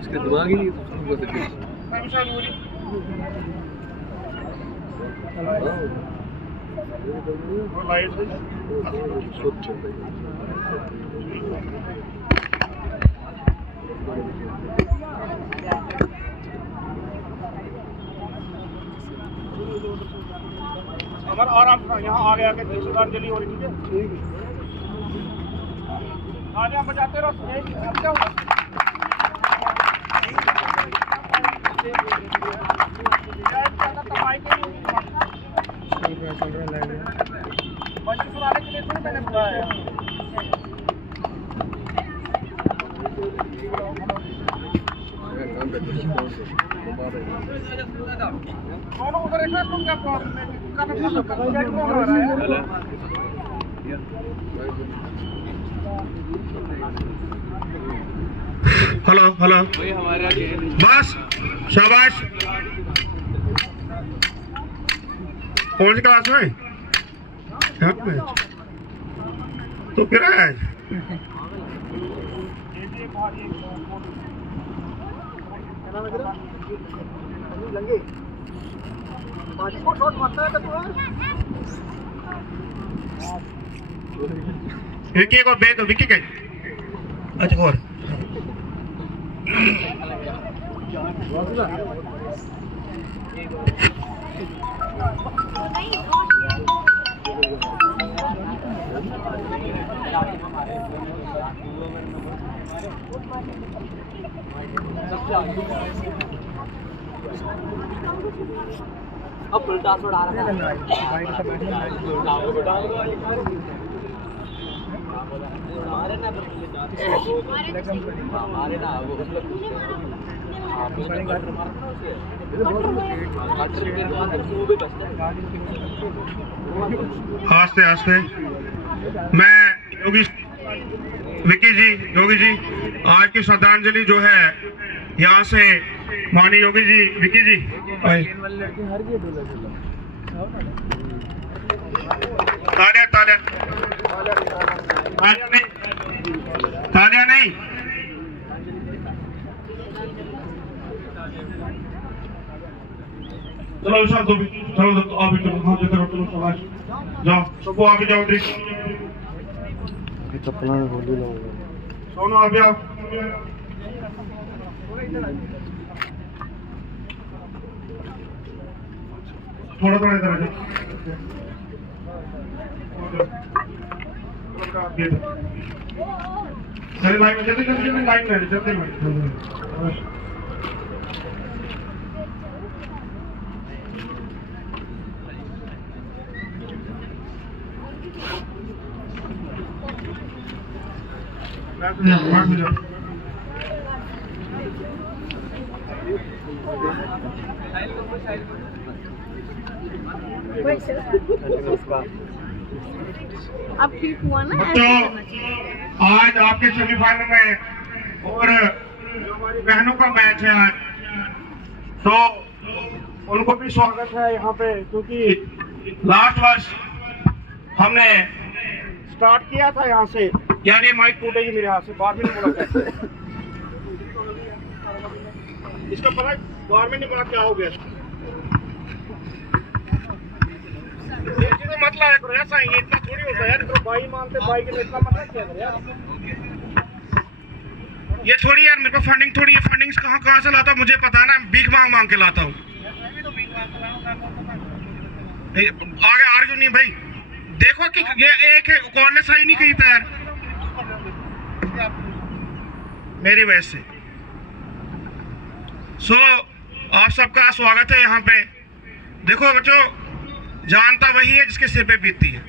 इसका दिमाग ही नहीं हमारा आराम से यहाँ आ गया कि रिश्तेदार जली हो रही ठीक है आगे हम बचाते रहो क्या होगा सुनाने के लिए थोड़ी मैंने बुलाया दोनों उधर एक तुम क्या प्रॉब्लम है हेलो हेलो बस शाबाश कौन सी क्लास में तो फिर है विक्की को भेज दो विक्की के अच्छा और अब उल्टा उड़ा रहा है आस्ते आस्ते मैं विक्की जी योगी जी आज की श्रद्धांजलि जो है यहाँ से माननीय योगी जी विक्की जी तालियां तालियां तालियां नहीं चलो सब दो चलो आप भी चलो हाथ करो चलो शाबाश जाओ सबको आगे जाओ देख चप्पल में बोली लो सोनो आगे आओ थोड़ा थोड़ा इधर आ जाओ चलिए लाइन में जल्दी जल्दी लाइन में जल्दी में अब ठीक हुआ ना तो आज आपके सेमीफाइनल में और जो हमारी बहनों का मैच है आज तो उनको भी स्वागत है यहाँ पे क्योंकि लास्ट वर्ष हमने स्टार्ट किया था यहाँ से यानी माइक टूटेगी मेरे हाथ से बार भी नहीं बोला इसका पता बार में नहीं बोला क्या हो गया मतलब है करो ऐसा ये इतना थोड़ी होता है यार तो भाई मानते भाई के लिए इतना मतलब क्या करो यार ये थोड़ी यार मेरे को फंडिंग थोड़ी है फंडिंग कहाँ से लाता हूँ मुझे पता है ना भीख मांग के लाता हूँ आगे आर्ग्यू नहीं भाई देखो कि ये एक है कौन ने सही नहीं की था यार मेरी वजह से आप सबका स्वागत है यहाँ पे देखो बच्चों जानता वही है जिसके सिर पे बीतती है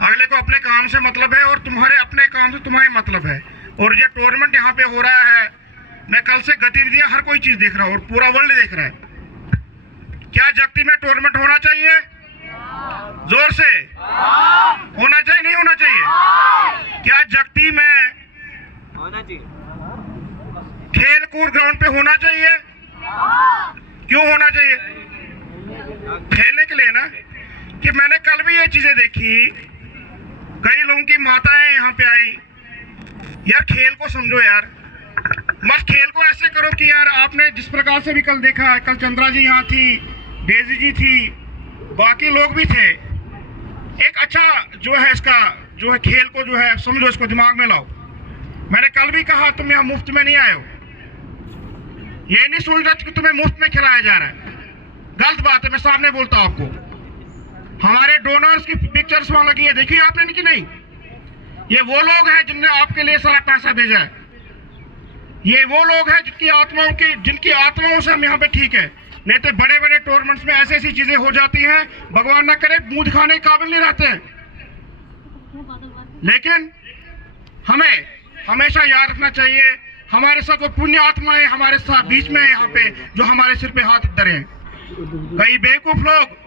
अगले को अपने काम से मतलब है और तुम्हारे अपने काम से तुम्हारे मतलब है और ये टूर्नामेंट यहाँ पे हो रहा है मैं कल से गतिविधियां हर कोई चीज देख रहा हूँ और पूरा वर्ल्ड देख रहा है क्या जगती में टूर्नामेंट होना चाहिए जोर से होना चाहिए नहीं होना चाहिए क्या जगती में होना चाहिए खेल कूद ग्राउंड पे होना चाहिए क्यों होना चाहिए खेलने के लिए ना ये चीजें देखी, कई लोगों की माताएं यहाँ पे आई। यार खेल को समझो यार, मत खेल को ऐसे करो कि यार आपने जिस प्रकार से भी कल देखा, कल चंद्रा जी यहाँ थी, डेजी जी थी, बाकी लोग भी थे। एक अच्छा जो है इसका जो है खेल को जो है समझो, इसको दिमाग में लाओ। मैंने कल भी कहा तुम यहाँ मुफ्त में नहीं आए हो, ये नहीं सोच रहे कि तुम्हें मुफ्त में खिलाया जा रहा है, गलत बात है। मैं सामने बोलता हूँ आपको, हमारे डोनर्स की पिक्चर्स वहां लगी है, देखिए आपने कि नहीं? ये वो लोग हैं जिनने आपके लिए सारा पैसा भेजा है, ये वो लोग हैं जिनकी आत्माओं से हम यहाँ पे ठीक है। नहीं तो बड़े बड़े टूर्नामेंट्स में ऐसी ऐसी चीजें हो जाती हैं, भगवान ना करे मुंह दिखाने के काबिल नहीं रहते हैं। लेकिन हमें हमेशा याद रखना चाहिए, हमारे साथ वो पुण्य आत्माएं हमारे साथ बीच में है यहाँ पे, जो हमारे सिर पे हाथ धरे हैं। कई बेवकूफ लोग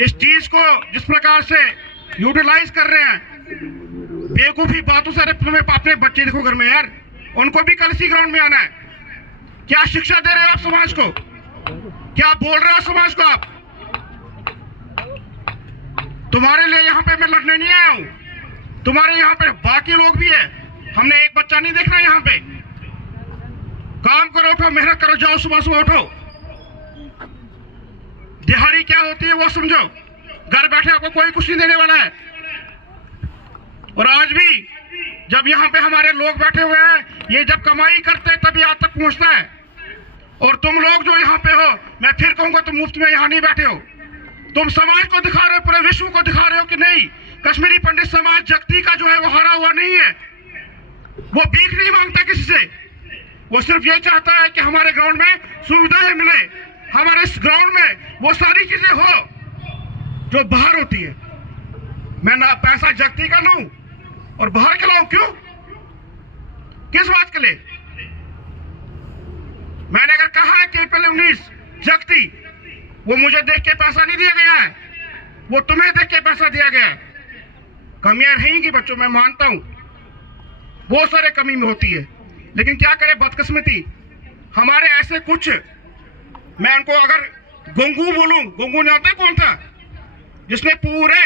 इस चीज को जिस प्रकार से यूटिलाइज कर रहे हैं, बेवकूफी बातों से। तुम्हें अपने बच्चे देखो घर में यार, उनको भी कल इसी ग्राउंड में आना है। क्या शिक्षा दे रहे हो आप समाज को? क्या बोल रहे हो समाज को आप? तुम्हारे लिए यहाँ पे मैं लड़ने नहीं आया हूं, तुम्हारे यहाँ पे बाकी लोग भी है। हमने एक बच्चा नहीं देखना यहाँ पे। काम करो, उठो, मेहनत करो, जाओ सुबह सुबह उठो। दिहाड़ी क्या होती है वो समझो। घर बैठे आपको कोई कुछ नहीं देने वाला है। और आज भी जब यहाँ पे हमारे लोग बैठे हुए हैं, ये जब कमाई करते हैं तभी आज तक पहुंचता है। और तुम लोग जो यहाँ पे हो, मैं फिर कहूंगा तुम मुफ्त में यहाँ नहीं बैठे हो, तुम समाज को दिखा रहे हो, पूरे विश्व को दिखा रहे हो कि नहीं कश्मीरी पंडित समाज जगती का जो है वो हारा हुआ नहीं है। वो भीख नहीं मांगता किसी से, वो सिर्फ ये चाहता है कि हमारे ग्राउंड में सुविधाएं मिले, हमारे इस ग्राउंड में वो सारी चीजें हो जो बाहर होती है। मैं ना पैसा जगती का लूं और बाहर के लाऊं, क्यों? किस बात के लिए? मैंने अगर कहा है कि पहले 19 जगती, वो मुझे देख के पैसा नहीं दिया गया है, वो तुम्हें देख के पैसा दिया गया है। कमियां रहेंगी बच्चों, मैं मानता हूं, बहुत सारे कमी में होती है, लेकिन क्या करें, बदकिस्मती हमारे ऐसे कुछ, मैं उनको अगर गंगू बोलूं, गंगू ने आता कौन था जिसने पूरे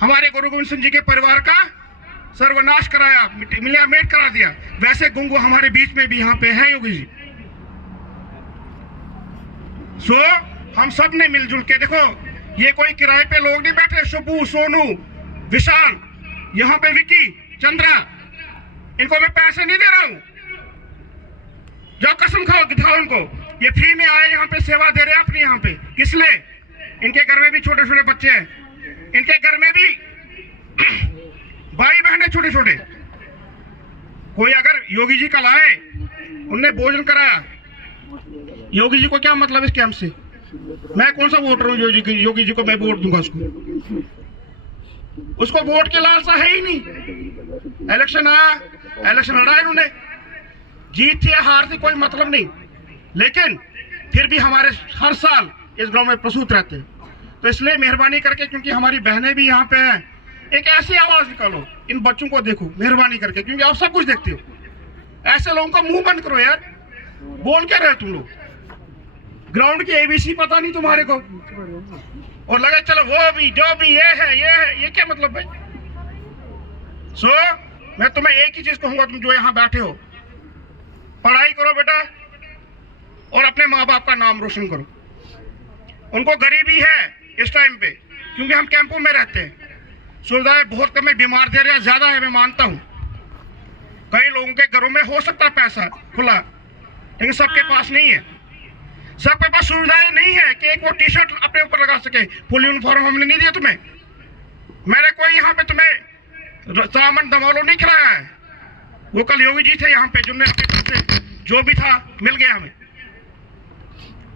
हमारे गुरु गोविंद सिंह जी के परिवार का सर्वनाश कराया, मिलिया मेट करा दिया, वैसे गंगू हमारे बीच में भी यहाँ पे है योगी जी। सो हम सब ने मिलजुल के, देखो ये कोई किराए पे लोग नहीं बैठे, शुभू, सोनू, विशाल, यहाँ पे विकी, चंद्रा, इनको मैं पैसे नहीं दे रहा हूं। जाओ कसम खाओ, दिखाओ उनको, ये फ्री में आए यहाँ पे सेवा दे रहे हैं अपनी। यहाँ पे किस लिए? इनके घर में भी छोटे छोटे बच्चे हैं, इनके घर में भी भाई बहन है छोटे छोटे। कोई अगर योगी जी कल आए, उनने भोजन कराया, योगी जी को क्या मतलब इस कैंप से? मैं कौन सा वोटर हूँ योगी जी को मैं वोट दूंगा? उसको वोट की लालसा है ही नहीं। इलेक्शन आया, इलेक्शन लड़ा इन्होंने, जीत थी हार थी कोई मतलब नहीं, लेकिन फिर भी हमारे हर साल इस ग्राउंड में प्रस्तुत रहते हैं। तो इसलिए मेहरबानी करके, क्योंकि हमारी बहनें भी यहाँ पे हैं, एक ऐसी आवाज निकालो, इन बच्चों को देखो मेहरबानी करके, क्योंकि आप सब कुछ देखते हो। ऐसे लोगों का मुंह बंद करो यार, बोल क्या रहे तुम लोग? ग्राउंड की एबीसी पता नहीं तुम्हारे को, और लगा चलो वो भी जो भी ये है, ये क्या मतलब भाई? सो मैं तुम्हें एक ही चीज कहूंगा, तुम जो यहाँ बैठे हो, पढ़ाई करो बेटा, और अपने माँ बाप का नाम रोशन करो। उनको गरीबी है इस टाइम पे, क्योंकि हम कैंपों में रहते हैं, सुविधाएं बहुत कम है, बीमार दे रहे ज्यादा है, मैं मानता हूँ। कई लोगों के घरों में हो सकता है पैसा खुला, लेकिन सबके पास नहीं है, सबके पास सुविधाएं नहीं है कि एक वो टी शर्ट अपने ऊपर लगा सके। फुल यूनिफॉर्म हमने नहीं दिया तुम्हें, मैंने कोई यहाँ पे तुम्हें सामान दमौलो नहीं खिलाया है। वो कल योगी जी थे यहाँ पे, जिन्होंने अपने पास से जो भी था मिल गया हमें।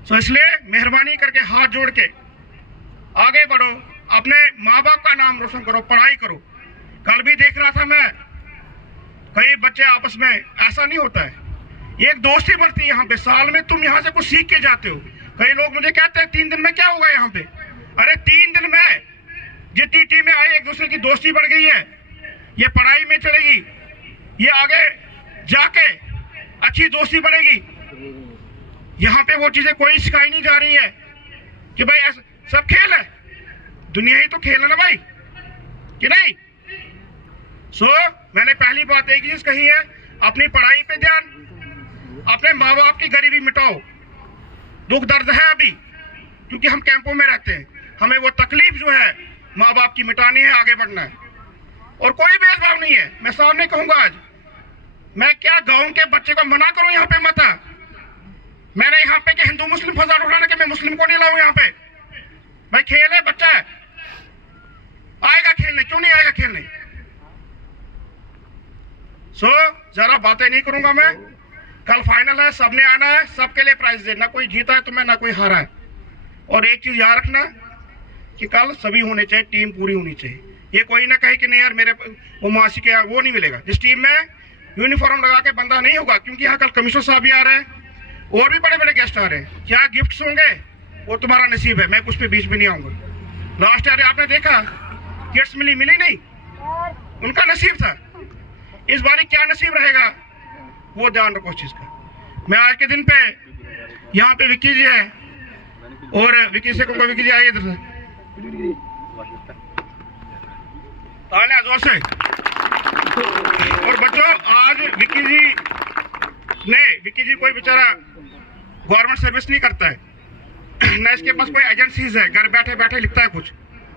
तो इसलिए मेहरबानी करके हाथ जोड़ के आगे बढ़ो, अपने माँ बाप का नाम रोशन करो, पढ़ाई करो। कल भी देख रहा था मैं, कई बच्चे आपस में, ऐसा नहीं होता है, एक दोस्ती बढ़ती है यहाँ पे। साल में तुम यहाँ से कुछ सीख के जाते हो। कई लोग मुझे कहते हैं 3 दिन में क्या होगा यहाँ पे? अरे 3 दिन में जितनी टीमें आई, एक दूसरे की दोस्ती बढ़ गई है, ये पढ़ाई में चलेगी, ये आगे जाके अच्छी दोस्ती बढ़ेगी। यहाँ पे वो चीजें कोई सिखाई नहीं जा रही है कि भाई ऐसा सब खेल है, दुनिया ही तो खेल है ना भाई, कि नहीं? मैंने पहली बात एक चीज कही है, अपनी पढ़ाई पे ध्यान, अपने माँ बाप की गरीबी मिटाओ। दुख दर्द है अभी, क्योंकि हम कैंपों में रहते हैं, हमें वो तकलीफ जो है माँ बाप की मिटानी है, आगे बढ़ना है। और कोई भेदभाव नहीं है, मैं सामने कहूंगा आज, मैं क्या गाँव के बच्चे को मना करूं यहाँ पे मत आ? मैंने यहाँ पे कि हिंदू मुस्लिम फसाद उठाने के मैं मुस्लिम को नहीं लाऊं यहाँ पे। भाई खेल है, बच्चा है, आएगा खेलने, क्यों नहीं आएगा खेलने? जरा बातें नहीं करूंगा मैं। कल फाइनल है, सबने आना है, सबके लिए प्राइज है, ना कोई जीता है तुम्हें, ना कोई हारा है। और एक चीज याद रखना कि कल सभी होने चाहिए, टीम पूरी होनी चाहिए। ये कोई ना कहे कि नहीं यार मेरे वो मासी के, वो नहीं मिलेगा। जिस टीम में यूनिफॉर्म लगा के बंदा नहीं होगा, क्योंकि यहाँ कल कमिश्नर साहब भी आ रहे हैं और भी बड़े बड़े गेस्ट आ रहे हैं, क्या गिफ्ट्स होंगे वो तुम्हारा नसीब है, मैं कुछ पे बीच में नहीं आऊंगा। लास्ट ईयर आपने देखा गिफ्ट्स मिली नहीं, उनका नसीब था। इस बार क्या नसीब रहेगा वो ध्यान रखो उस चीज का। मैं आज के दिन पे यहाँ पे विक्की जी है, और विक्की से कहूँगा, विक्की जी आइए इधर से, तालियां जोर से। और बच्चों आज विक्की जी कोई बेचारा गवर्नमेंट सर्विस नहीं करता है ना, इसके पास कोई एजेंसीज है, घर बैठे बैठे लिखता है कुछ,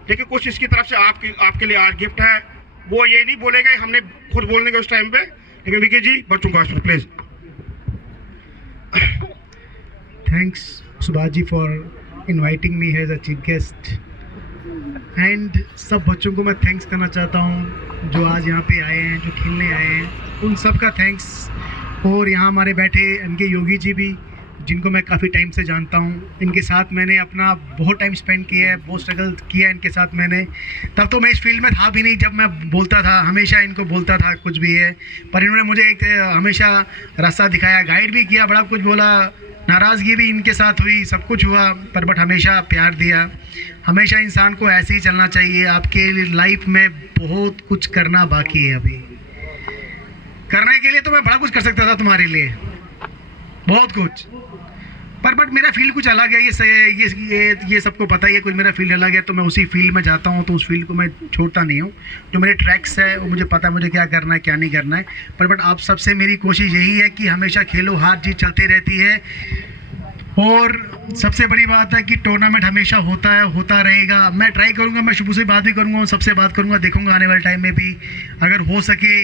लेकिन कुछ इसकी तरफ से आपके लिए आज गिफ्ट है। वो ये नहीं बोलेगा, हमने खुद बोलने के उस टाइम पे, लेकिन विकी जी बच्चों का please. Thanks Subhaji for inviting me as a chief guest, and सब बच्चों को मैं थैंक्स करना चाहता हूँ जो आज यहाँ पे आए हैं, जो खेलने आए हैं, उन सब का थैंक्स। और यहाँ हमारे बैठे इनके योगी जी भी, जिनको मैं काफ़ी टाइम से जानता हूँ, इनके साथ मैंने अपना बहुत टाइम स्पेंड किया है, बहुत स्ट्रगल किया है इनके साथ मैंने। तब तो मैं इस फील्ड में था भी नहीं, जब मैं बोलता था हमेशा इनको बोलता था कुछ भी है, पर इन्होंने मुझे एक हमेशा रास्ता दिखाया, गाइड भी किया, बड़ा कुछ बोला, नाराज़गी भी इनके साथ हुई, सब कुछ हुआ, पर बट हमेशा प्यार दिया। हमेशा इंसान को ऐसे ही चलना चाहिए। आपके लाइफ में बहुत कुछ करना बाकी है, अभी करने के लिए तो मैं बड़ा कुछ कर सकता था तुम्हारे लिए, बहुत कुछ, पर बट मेरा फील्ड कुछ अलग है। ये सबको पता ही है, कुछ मेरा फील्ड अलग है, तो मैं उसी फील्ड में जाता हूँ, तो उस फील्ड को मैं छोड़ता नहीं हूँ। जो मेरे ट्रैक्स है वो मुझे पता है मुझे क्या करना है क्या नहीं करना है, पर बट आप सबसे मेरी कोशिश यही है कि हमेशा खेलो, हार जीत चलती रहती है। और सबसे बड़ी बात है कि टूर्नामेंट हमेशा होता है, होता रहेगा। मैं ट्राई करूँगा, मैं शुभ से बात भी करूँगा, सबसे बात करूँगा, देखूँगा आने वाले टाइम में भी अगर हो सके,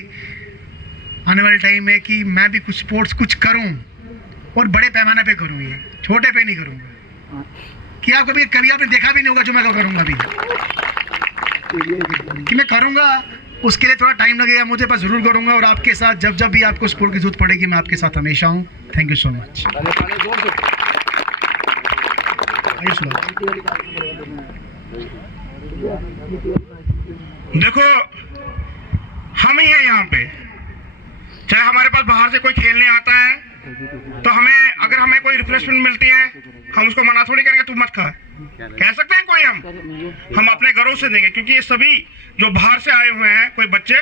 आने वाले टाइम में कि मैं भी कुछ स्पोर्ट्स कुछ करूँ, और बड़े पैमाने पे करूँ, ये छोटे पे नहीं करूँगा। कि आप कभी आपने देखा भी नहीं होगा जो मैं करूँगा अभी, कि मैं करूँगा, उसके लिए थोड़ा टाइम लगेगा मुझे, पर ज़रूर करूँगा। और आपके साथ जब भी आपको स्पोर्ट की जरूरत पड़ेगी, मैं आपके साथ हमेशा हूँ। Thank you so much. देखो हम ही हैं यहाँ पे, चाहे हमारे पास बाहर से कोई खेलने आता है तो अगर हमें कोई रिफ्रेशमेंट मिलती है, हम उसको मना थोड़ी करेंगे, तू मत खा, कह सकते हैं कोई? हम अपने घरों से देंगे, क्योंकि ये सभी जो बाहर से आए हुए हैं कोई बच्चे,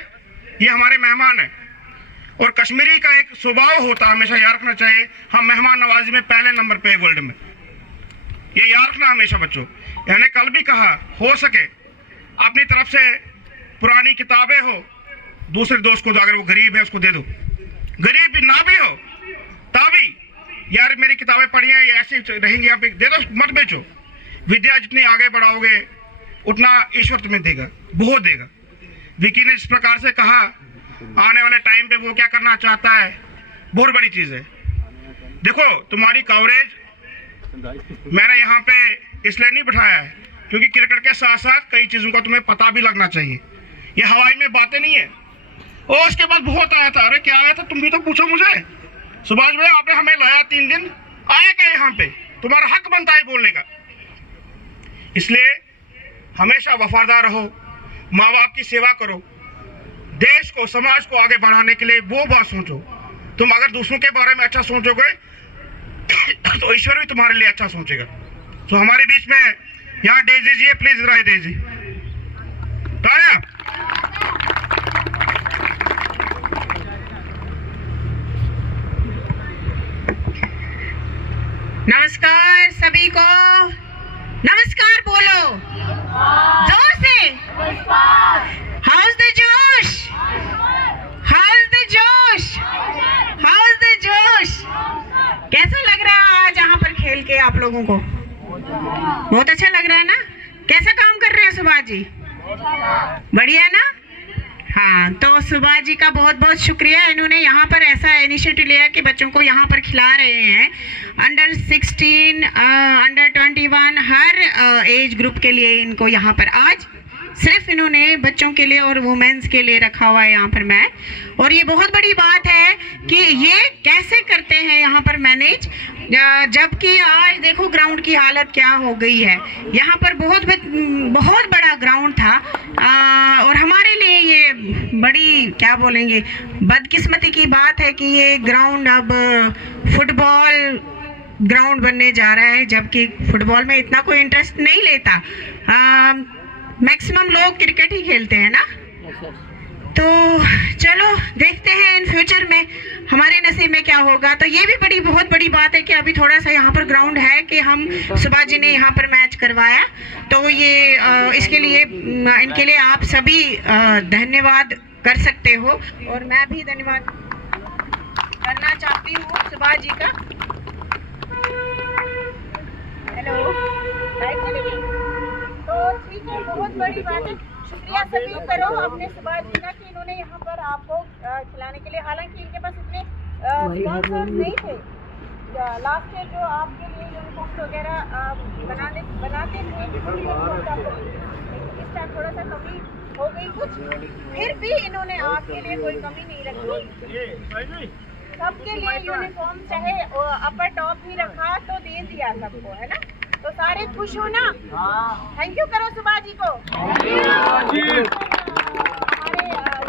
ये हमारे मेहमान हैं। और कश्मीरी का एक स्वभाव होता है, हमेशा याद रखना चाहिए, हम मेहमान नवाजी में पहले नंबर पे वर्ल्ड में, ये याद रखना हमेशा बच्चों। यानी कल भी कहा, हो सके अपनी तरफ से पुरानी किताबें हो, दूसरे दोस्त को, अगर वो गरीब है उसको दे दो, गरीब भी ना भी हो तभी, यार मेरी किताबें पढ़ी हैं, ये ऐसी रहेंगी, यहाँ पे दे दो, मत बेचो। विद्या जितनी आगे बढ़ाओगे उतना ईश्वर तुम्हें देगा, बहुत देगा। विकी ने जिस प्रकार से कहा आने वाले टाइम पे वो क्या करना चाहता है, बहुत बड़ी चीज़ है। देखो तुम्हारी कवरेज मैंने यहाँ पे इसलिए नहीं बिठाया है क्योंकि क्रिकेट के साथ साथ कई चीज़ों का तुम्हें पता भी लगना चाहिए, ये हवाई में बातें नहीं है। और उसके बाद बहुत आया था, अरे क्या आया था तुम भी तो पूछो मुझे, सुभाष भाई आपने हमें लाया 3 दिन, आए क्या यहाँ पे, तुम्हारा हक बनता है बोलने का। इसलिए हमेशा वफादार रहो, माँ बाप की सेवा करो, देश को समाज को आगे बढ़ाने के लिए वो बात सोचो। तुम अगर दूसरों के बारे में अच्छा सोचोगे तो ईश्वर भी तुम्हारे लिए अच्छा सोचेगा। तो हमारे बीच में यहाँ डेजी जी है, प्लीज राय डेजी, ताया। नमस्कार सभी को, नमस्कार बोलो। How's the Josh? How's the Josh? How's the Josh? कैसा लग रहा है आज यहाँ पर खेल के आप लोगों को? बहुत अच्छा लग रहा है ना? कैसा काम कर रहे हैं सुभाष जी? बढ़िया ना? हाँ, तो सुभाष जी का बहुत बहुत शुक्रिया। इन्होंने यहाँ पर ऐसा इनिशिएटिव लिया कि बच्चों को यहाँ पर खिला रहे हैं। अंडर 16, अंडर 21 हर एज ग्रुप के लिए इनको यहाँ पर आज सिर्फ इन्होंने बच्चों के लिए और वुमेन्स के लिए रखा हुआ है यहाँ पर मैच। और ये बहुत बड़ी बात है कि ये कैसे करते हैं यहाँ पर मैनेज, जबकि आज देखो ग्राउंड की हालत क्या हो गई है। यहाँ पर बहुत बड़ा ग्राउंड था और हमारे लिए ये बड़ी क्या बोलेंगे बदकिस्मती की बात है कि ये ग्राउंड अब फुटबॉल ग्राउंड बनने जा रहा है, जबकि फुटबॉल में इतना कोई इंटरेस्ट नहीं लेता। मैक्सिमम लोग क्रिकेट ही खेलते हैं ना। तो चलो देखते हैं इन फ्यूचर में हमारे नसीब में क्या होगा। तो ये भी बहुत बड़ी बात है कि अभी थोड़ा सा यहाँ पर ग्राउंड है कि हम सुभाष जी ने यहाँ पर मैच करवाया। तो ये इसके लिए इनके लिए आप सभी धन्यवाद कर सकते हो और मैं भी धन्यवाद करना चाहती हूँ सुभाष जी का। हेलो, तो ठीक है, बहुत बड़ी बात है। शुक्रिया सभी करो अपने सुभाष जी का कि इन्होंने यहाँ पर आपको खिलाने के लिए, हालांकि इनके पास इतने स्पॉन्सर्स नहीं थे। लास्ट ईयर जो आपके लिए यूनिफॉर्म्स वगैरह बनाते थे, इस टाइम थोड़ा सा कमी हो गई कुछ, फिर भी इन्होंने आपके लिए कोई कमी नहीं रखी। सबके लिए यूनिफॉर्म चाहे अपर टॉप भी रखा तो दे दिया सबको, है ना। तो सारे खुश हो ना? थैंक यू करो सुभाष जी को। हमारे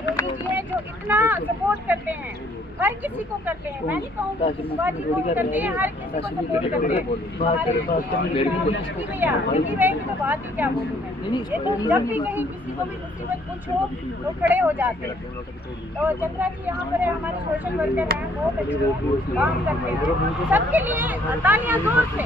योगी जी हैं जो इतना सपोर्ट करते हैं, हर किसी को करते हैं। मैं नहीं कहूँगी सुभाष जी को करते हैं, हर किसी को सपोर्ट करते हैं। भैया भैया की तो बात ही क्या बोलूँ मैं, ये तो जब भी कहीं किसी को भी मुसीबत कुछ हो तो खड़े हो जाते हैं। तो चंद्रा जी यहाँ पर हमारे सोशल वर्कर हैं, बहुत अच्छे काम करते हैं। सबके लिए तालियां जोर से।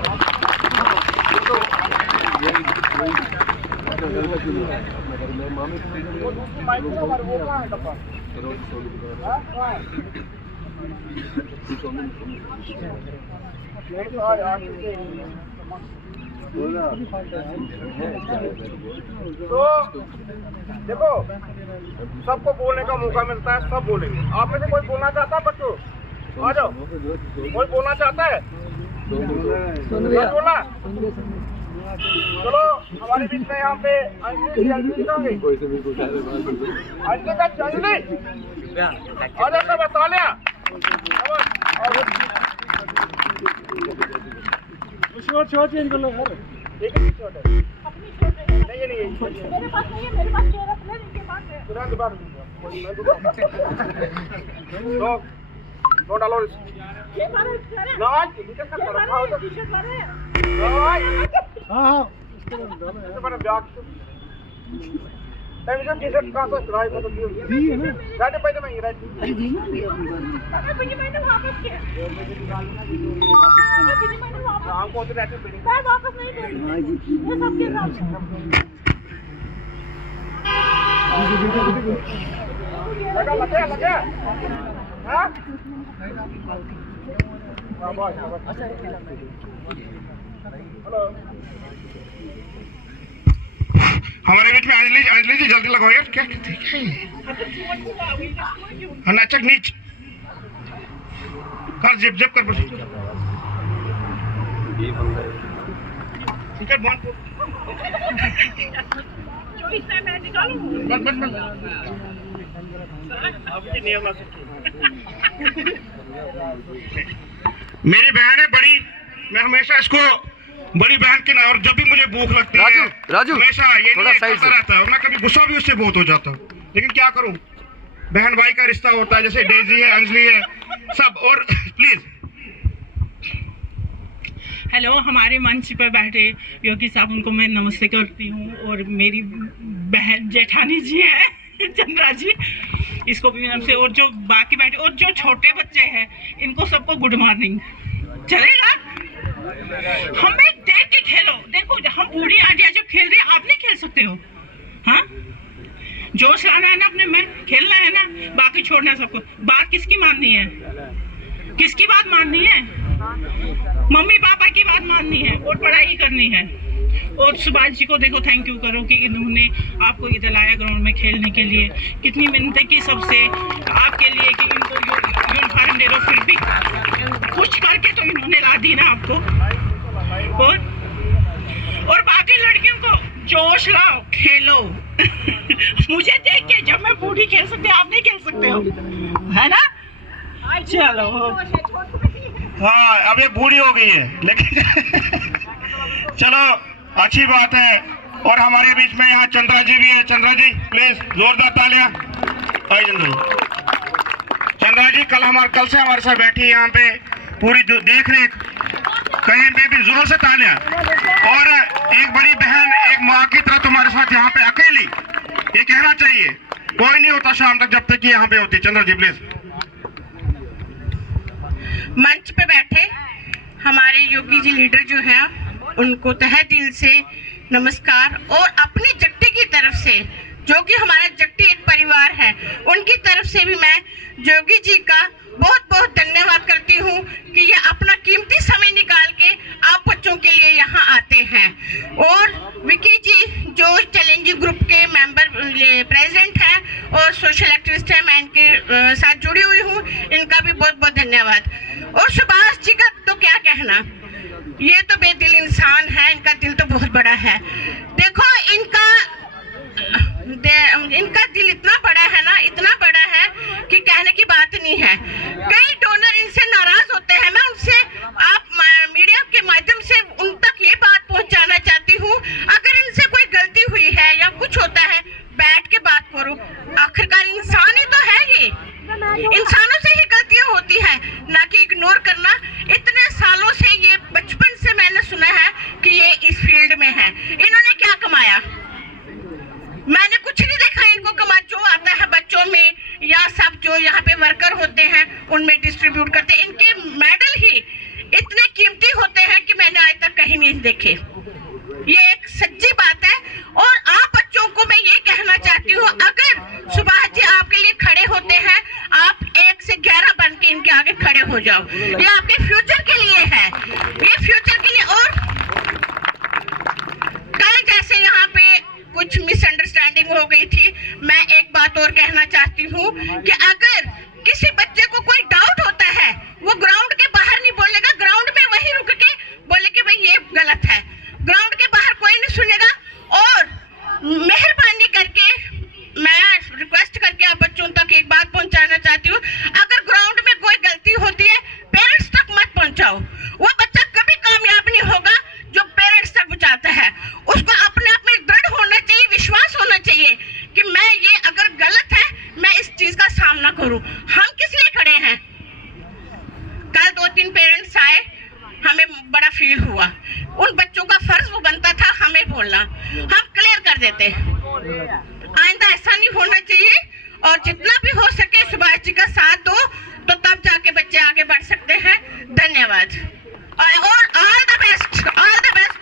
तो देखो, सबको बोलने का मौका मिलता है, सब बोलेंगे। आप में से कोई बोलना चाहता है? बच्चों आ जाओ, कोई बोलना चाहता है? बोला चलो, हमारे बीच में यहाँ पे अंजलि का अंजलि आ जाता बता लिया। शॉर्ट चेंज कर लो यार। एक ही शॉर्ट है, अपनी शॉर्ट है। नहीं नहीं, मेरे पास नहीं है, मेरे पास शेयर अपने इनके पास है। तुरंत बात तो दो डालो। ये मारो ना, नीचे का रखा हो तो टी-शर्ट मारो हां हां इसके बारे में ब्याग टेंशन टी-शर्ट का तो ट्राई कर दी है ना। जाने पहले मैं राइट अरे दी ना अरे बिजी मैंने वापस किया, अरे बिजी मैंने वापस शाम को तो रहते बिजी मैं वापस नहीं दूंगी, ये सबके साथ लगा हां हमारे बीच में अंजलि जी जल्दी लगाओ यार। क्या नाचक नीच कर, जिप जिप कर टिकट बंद मेरी बहन है बड़ी, मैं हमेशा इसको बड़ी बहन के ना, और जब भी मुझे भूख लगती है राजू हमेशा ये नहीं करता रहता है, और मैं कभी गुस्सा भी उससे बहुत हो जाता हूँ, लेकिन क्या करूँ, बहन भाई का रिश्ता होता है। जैसे डेजी है, अंजलि है, सब। और प्लीज हेलो, हमारे मंच पर बैठे योगी साहब, उनको मैं नमस्ते करती हूँ। और मेरी बहन जेठानी जी है चंद्रा जी, इसको भी नमस्ते। और जो बाकी बैठे और जो छोटे बच्चे हैं, इनको सबको गुड मॉर्निंग। चलेगा, हमें देख के खेलो। देखो, हम बूढ़ी आंटियां जब खेल रही हैं, आप नहीं खेल सकते हो। हाँ, जोश लाना है ना अपने में, खेलना है ना, बाकी छोड़ना सबको। बात किसकी माननी है? किसकी बात माननी है? मम्मी पापा की बात माननी है और पढ़ाई करनी है। और सुभाष जी को देखो, थैंक यू करो कि इन्होंने आपको इधर लाया ग्राउंड में खेलने के लिए। कितनी मिन्नतें की सबसे आपके लिए कि इनको यूनिफॉर्म दे दो, फिर भी कुछ करके तो इन्होंने ला दी ना आपको। और बाकी लड़कियों को जोश लाओ, खेलो। मुझे देख के जब मैं बूढ़ी खेल सकती हूँ, आप नहीं खेल सकते हो, है ना? चलो हाँ, अब ये बूढ़ी हो गई है, लेकिन चलो अच्छी बात है। और हमारे बीच में यहाँ चंद्रा जी भी है। चंद्रा जी प्लीज जोरदार तालियां। आइए चंद्रा जी। चंद्रा जी कल से हमारे साथ बैठी है यहाँ पे, पूरी देख रेख, कहीं पे भी जोर से तालियां। और एक बड़ी बहन, एक माँ की तरह तुम्हारे साथ यहाँ पे अकेली, ये कहना चाहिए। कोई नहीं होता शाम तक जब तक ये यहाँ पे होती। चंद्रा जी प्लीज। मंच पे बैठे हमारे योगी जी लीडर जो हैं, उनको तहे दिल से नमस्कार। और अपनी जट्टी की तरफ से, जो कि हमारा जट्टी एक परिवार है, उनकी तरफ से भी मैं योगी जी का बहुत बहुत धन्यवाद करती हूँ कि ये अपना कीमती समय निकाल के आप बच्चों के लिए यहाँ आते हैं। और विकी जी जो चैलेंजिंग ग्रुप के मेंबर प्रेसिडेंट हैं और सोशल एक्टिविस्ट हैं, मैं इनके साथ जुड़ी हुई हूँ, इनका भी बहुत बहुत धन्यवाद। और सुभाष जी का तो क्या कहना, ये तो बेदिल इंसान है, इनका दिल तो बहुत बड़ा है। देखो इनका दिल इतना बड़ा है ना, इतना बड़ा है कि कहने की बात नहीं है। कई डोनर इनसे नाराज होते हैं। मैं उनसे, आप मीडिया के माध्यम से उन तक ये बात पहुंचाना चाहती हूँ, अगर इनसे कोई गलती हुई है या कुछ होता है, बैठ के बात करो। आखिरकार इंसान ही तो है, ये इंसानों से ही गलतियां होती हैं, ना कि इग्नोर करना। इतने सालों से, ये बचपन से मैंने सुना है कि ये इस फील्ड में है। इन्होंने क्या कमाया? मैंने कुछ नहीं देखा इनको कमा। जो आता है बच्चों में या सब जो यहाँ पे वर्कर होते हैं उनमें डिस्ट्रीब्यूट करते हैं। इनके मेडल ही इतने कीमती होते हैं कि मैंने आज तक कहीं नहीं देखे। ये एक सच्ची बात है। और आप बच्चों को मैं ये कहना चाहती हूँ, अगर सुभाष जी आपके लिए खड़े होते हैं, आप 1 से 11 बन के इनके आगे खड़े हो जाओ। ये आपके फ्यूचर के लिए है, ये फ्यूचर के लिए। और कल जैसे यहाँ पे कुछ मिसअंडरस्टैंडिंग हो गई थी, मैं एक बात और कहना चाहती हूँ कि अगर किसी बच्चे को कोई डाउट होता है, वो ग्राउंड के बाहर नहीं बोलेगा, ग्राउंड में वहीं रुक के बोले कि भाई ये गलत है। ग्राउंड के बाहर कोई नहीं सुनेगा। और मेहरबानी करके मैं रिक्वेस्ट करके आप बच्चों तक एक बात पहुंचाना चाहती हूँ, अगर ग्राउंड में कोई गलती होती है, पेरेंट्स तक मत पहुंचाओ। वो बच्चा कभी कामयाब नहीं होगा जो पेरेंट्स तक पहुंचाता है। उसको अपने आप में दृढ़ होना चाहिए, विश्वास होना चाहिए कि मैं ये अगर गलत है, मैं इस चीज का सामना करूं। हम किस लिए खड़े हैं? कल 2-3 पेरेंट्स आए, हमें बड़ा फील हुआ। उन बच्चों का फर्ज वो बनता था हमें बोलना, हम क्लियर कर देते। आइंदा ऐसा नहीं होना चाहिए। और जितना भी हो सके सुभाष जी का साथ दो, तो तब जाके बच्चे आगे बढ़ सकते हैं। धन्यवाद और all the best, all the best.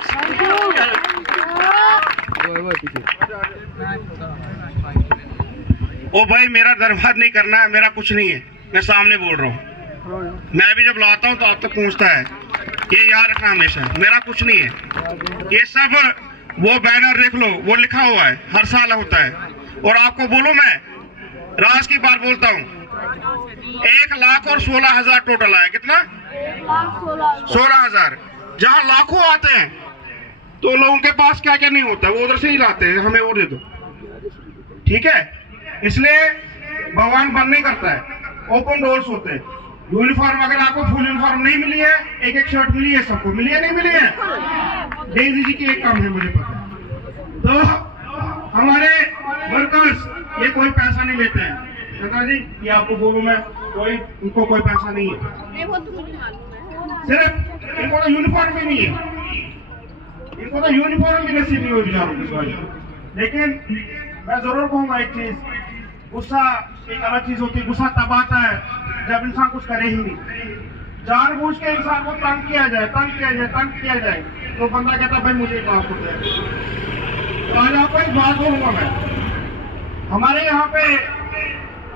ओ भाई, मेरा दरबार नहीं करना है, मेरा कुछ नहीं है, मैं सामने बोल रहा हूँ। मैं भी जब लाता हूँ तो आप तक पहुँचता है, ये याद रखना हमेशा। मेरा कुछ नहीं है। ये सब वो बैनर देख लो, वो लिखा हुआ है, हर साल होता है। और आपको बोलूं, मैं राज की बात बोलता हूँ, 1,16,000 टोटल आया। कितना? 16,000। जहाँ लाखों आते हैं तो लोगों के पास क्या क्या नहीं होता, वो उधर से ही लाते हैं, हमें वो दे दो। ठीक है, इसलिए भगवान बंद नहीं करता है, ओपन डोर्स होते हैं। यूनिफॉर्म अगर आपको फुल यूनिफॉर्म नहीं मिली है, एक शर्ट मिली है, सबको मिली है, नहीं मिली है? डेजी जी की एक काम है, मुझे पता है। तो हमारे वर्कर्स ये कोई पैसा नहीं लेते हैं। चंद्रा जी, ये आपको बोलूं मैं, उनको कोई पैसा नहीं है। सिर्फ इनको तो यूनिफॉर्म भी नहीं है, इनको तो यूनिफॉर्म भी नसीब नहीं हुई बेचारों। लेकिन मैं जरूर कहूंगा एक चीज, गुस्सा एक अलग चीज होती है। गुस्सा तब आता है जब इंसान कुछ करे ही नहीं। जानबूझ के इंसान को तंग किया जाए, तंग किया जाए, तंग किया जाए, तो बंदा कहता भाई मुझे माफ कर दे। तो आज आप एक बात बोलूंगा मैं, हमारे यहाँ पे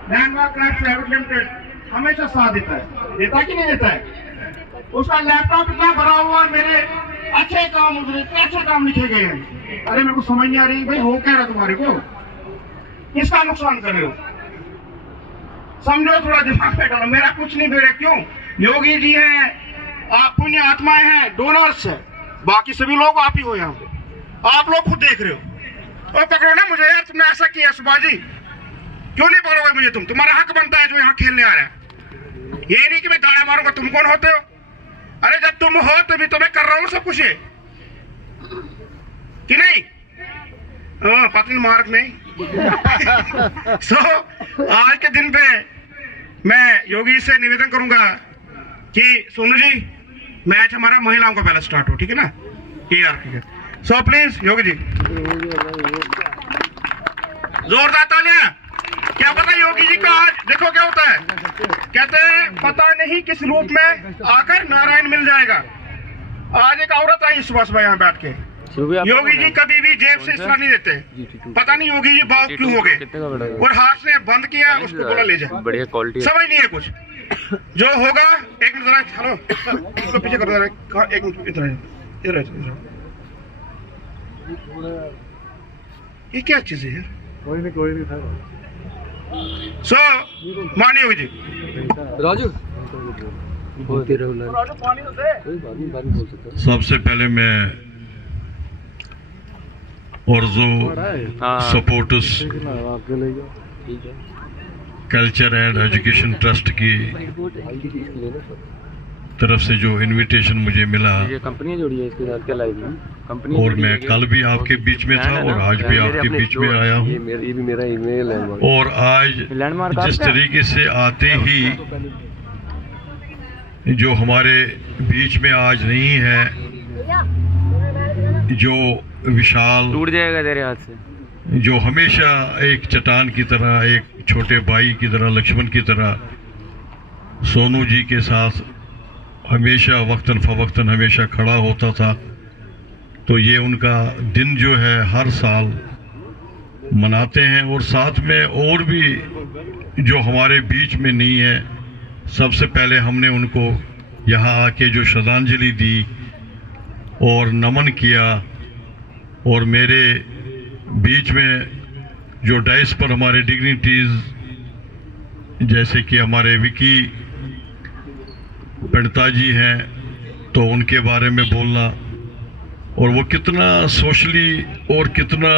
लैंडमार्क प्राइवेट लिमिटेड हमेशा साथ देता है कि नहीं देता है? उसका लैपटॉप इतना भरा हुआ, मेरे अच्छे काम उसने कैसे काम लिखे गए हैं। अरे मेरे को समझ नहीं आ रही भाई, हो क्या रहा तुम्हारे को, किसका नुकसान कर रहे हो? समझो, थोड़ा दिमाग पे डालो। मेरा कुछ नहीं बिगड़ा, क्यों? योगी जी हैं, आप पुण्य आत्माएं हैं, डोनर्स है, बाकी सभी लोग आप ही हो यहाँ पे, आप लोग खुद देख रहे हो। और पकड़ो ना मुझे यार, तुमने ऐसा किया सुभाष जी, क्यों नहीं पकड़ोगे मुझे? तुम्हारा हक बनता है जो यहाँ खेलने आ रहा है। ये नहीं कि मैं गाना मारूंगा, तुम कौन होते हो? अरे जब तुम हो तभी तो मैं कर रहा हूँ सब कुछ है कि नहीं? पतन मार्क नहीं। आज के दिन पे मैं योगी से निवेदन करूंगा कि सोनू जी, मैच हमारा महिलाओं का पहले स्टार्ट हो, ठीक है ना? सो प्लीज योगी जी, जोरदार तालियां। क्या पता योगी जी का आज देखो क्या होता है, कहते हैं पता नहीं किस रूप में आकर नारायण मिल जाएगा। आज एक औरत आई सुबह सुबह यहाँ बैठ के, योगी जी कभी भी जेब से इतना नहीं देते, पता नहीं योगी जी भाव क्यों हो गए, और हाथ से बंद किया, उसको बोला ले जा, बढ़िया क्वालिटी, समझ नहीं है कुछ जो होगा। एक मिनट जरा, हेलो इसको पीछे कर दो, एक मिनट इधर, ये क्या चीज है? कोई नहीं था। सो मानिए योगी जी, राजू सबसे पहले मैं औरजो supporters culture and education trust की तरफ से जो इनविटेशन मुझे मिला, ये कंपनी जोड़ी है इसके साथ, क्या लाइव कंपनी, और मैं कल भी आपके बीच में था और आज भी आपके बीच में आया हूँ। ये भी मेरा ईमेल है। और आज जिस तरीके से आते ही जो हमारे बीच में आज नहीं है, जो विशाल टूट जाएगा तेरे हाथ से, जो हमेशा एक चट्टान की तरह, एक छोटे भाई की तरह, लक्ष्मण की तरह सोनू जी के साथ हमेशा वक्तन फवक्तन हमेशा खड़ा होता था, तो ये उनका दिन जो है हर साल मनाते हैं। और साथ में और भी जो हमारे बीच में नहीं है, सबसे पहले हमने उनको यहाँ आके जो श्रद्धांजलि दी और नमन किया, और मेरे बीच में जो डाइस पर हमारे डिग्निटीज जैसे कि हमारे विकी पंडिता जी हैं, तो उनके बारे में बोलना, और वो कितना सोशली और कितना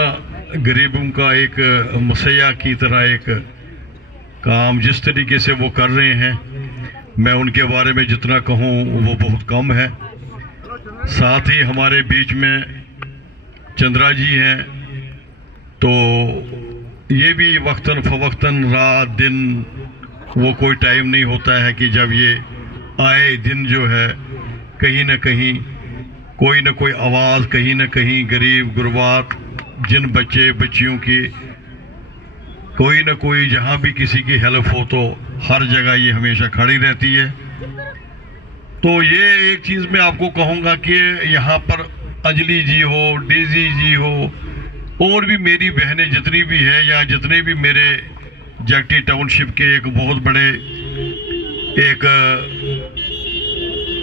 गरीबों का एक मसैया की तरह एक काम जिस तरीके से वो कर रहे हैं, मैं उनके बारे में जितना कहूँ वो बहुत कम है। साथ ही हमारे बीच में चंद्रा जी हैं, तो ये भी वक्तन फवक्तन रात दिन वो कोई टाइम नहीं होता है कि जब ये आए दिन जो है कहीं ना कहीं कोई ना कोई आवाज़, कहीं ना कहीं गरीब गुरबात जिन बच्चे बच्चियों की कोई ना कोई जहाँ भी किसी की हेल्प हो तो हर जगह ये हमेशा खड़ी रहती है। तो ये एक चीज़ मैं आपको कहूँगा कि यहाँ पर अंजलि जी हो, डेजी जी हो, और भी मेरी बहनें जितनी भी हैं या जितने भी मेरे जगटी टाउनशिप के एक बहुत बड़े एक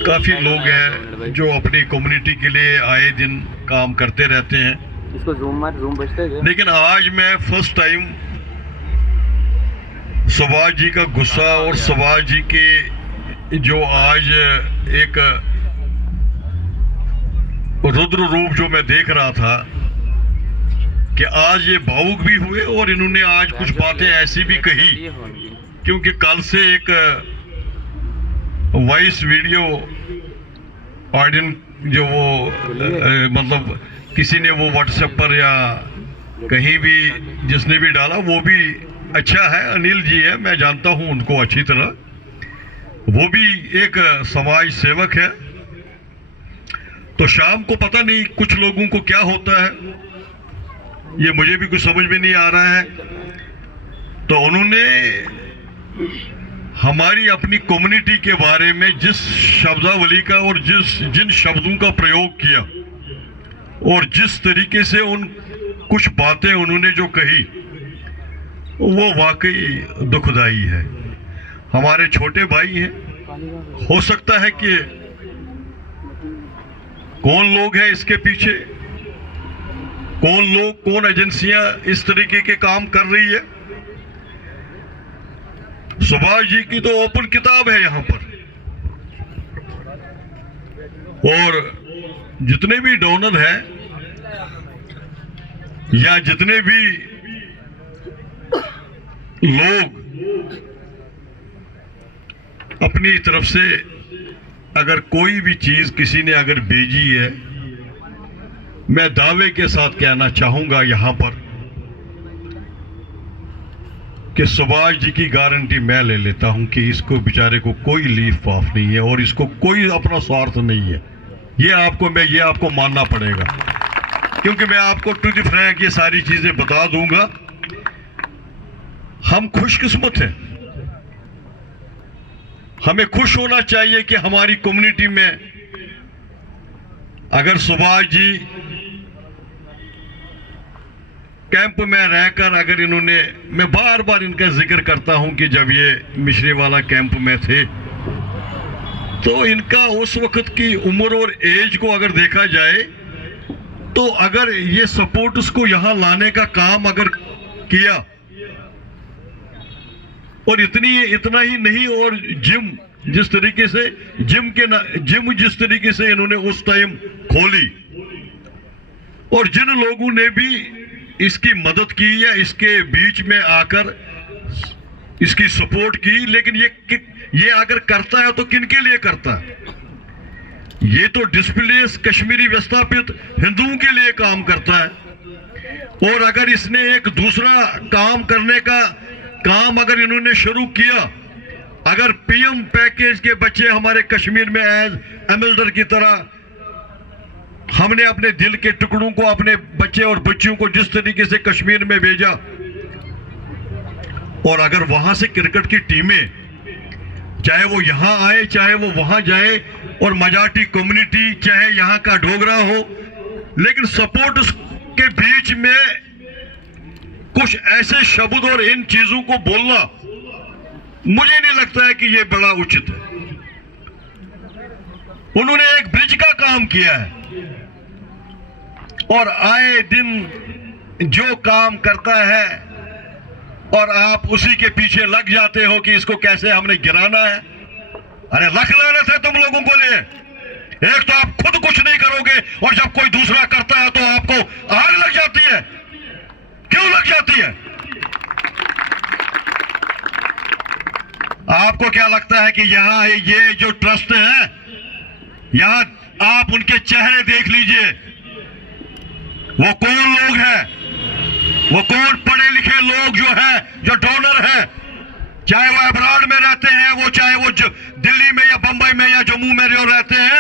काफ़ी लोग हैं जो अपनी कम्युनिटी के लिए आए दिन काम करते रहते हैं। इसको जूम बचता है। लेकिन आज मैं फर्स्ट टाइम सुभाष जी का गुस्सा और सुभाष जी के जो आज एक रुद्र रूप जो मैं देख रहा था कि आज ये भावुक भी हुए और इन्होंने आज कुछ बातें ऐसी भी कही, क्योंकि कल से एक वॉइस वीडियो ऑडियंस जो वो मतलब किसी ने वो व्हाट्सएप पर या कहीं भी जिसने भी डाला वो भी अच्छा है, अनिल जी है, मैं जानता हूँ उनको अच्छी तरह, वो भी एक समाज सेवक है। तो शाम को पता नहीं कुछ लोगों को क्या होता है, ये मुझे भी कुछ समझ में नहीं आ रहा है, तो उन्होंने हमारी अपनी कम्युनिटी के बारे में जिस शब्दावली का और जिन शब्दों का प्रयोग किया और जिस तरीके से कुछ बातें उन्होंने जो कही वो वाकई दुखदाई है। हमारे छोटे भाई हैं, हो सकता है कि कौन लोग हैं इसके पीछे, कौन लोग, कौन एजेंसियां इस तरीके के काम कर रही है। सुभाष जी की तो ओपन किताब है यहां पर, और जितने भी डोनर हैं या जितने भी लोग अपनी तरफ से अगर कोई भी चीज किसी ने अगर भेजी है, मैं दावे के साथ कहना चाहूंगा यहां पर कि सुभाष जी की गारंटी मैं ले लेता हूं कि इसको बेचारे को कोई लीफ ऑफ नहीं है और इसको कोई अपना स्वार्थ नहीं है। ये आपको मानना पड़ेगा, क्योंकि मैं आपको टू द फ्रैंक ये सारी चीजें बता दूंगा। हम खुशकिस्मत हैं, हमें खुश होना चाहिए कि हमारी कम्युनिटी में अगर सुभाष जी कैंप में रहकर अगर इन्होंने, मैं बार बार इनका जिक्र करता हूं कि जब ये मिश्री वाला कैंप में थे तो इनका उस वक्त की उम्र और एज को अगर देखा जाए तो अगर ये सपोर्ट उसको यहां लाने का काम अगर किया, और इतना ही नहीं, और जिम जिस तरीके से जिम जिस तरीके से इन्होंने उस टाइम खोली, और जिन लोगों ने भी इसकी मदद की या इसके बीच में आकर इसकी सपोर्ट की, लेकिन ये अगर करता है तो किनके लिए करता है? ये तो डिस्प्लेस कश्मीरी विस्थापित हिंदुओं के लिए काम करता है। और अगर इसने एक दूसरा काम करने का काम अगर इन्होंने शुरू किया, अगर पीएम पैकेज के बच्चे हमारे कश्मीर में एज एम्बेसडर की तरह हमने अपने दिल के टुकड़ों को, अपने बच्चे और बच्चियों को जिस तरीके से कश्मीर में भेजा, और अगर वहां से क्रिकेट की टीमें चाहे वो यहां आए चाहे वो वहां जाए, और मेजॉरिटी कम्युनिटी चाहे यहां का डोगरा हो, लेकिन सपोर्ट के बीच में कुछ ऐसे शब्द और इन चीजों को बोलना मुझे नहीं लगता है कि यह बड़ा उचित है। उन्होंने एक ब्रिज का काम किया है, और आए दिन जो काम करता है और आप उसी के पीछे लग जाते हो कि इसको कैसे हमने गिराना है। अरे लख लानत है तुम लोगों को लिए, एक तो आप खुद कुछ नहीं करोगे और जब कोई दूसरा करता है तो आपको आग लग जाती है। क्यों लग जाती है? आपको क्या लगता है कि यहाँ ये जो ट्रस्ट है, यहाँ आप उनके चेहरे देख लीजिए, वो कौन लोग हैं, वो कौन पढ़े लिखे लोग जो है, जो डोनर है, चाहे वो अब्रॉड में रहते हैं, वो चाहे वो दिल्ली में या बंबई में या जम्मू में जो रहते हैं।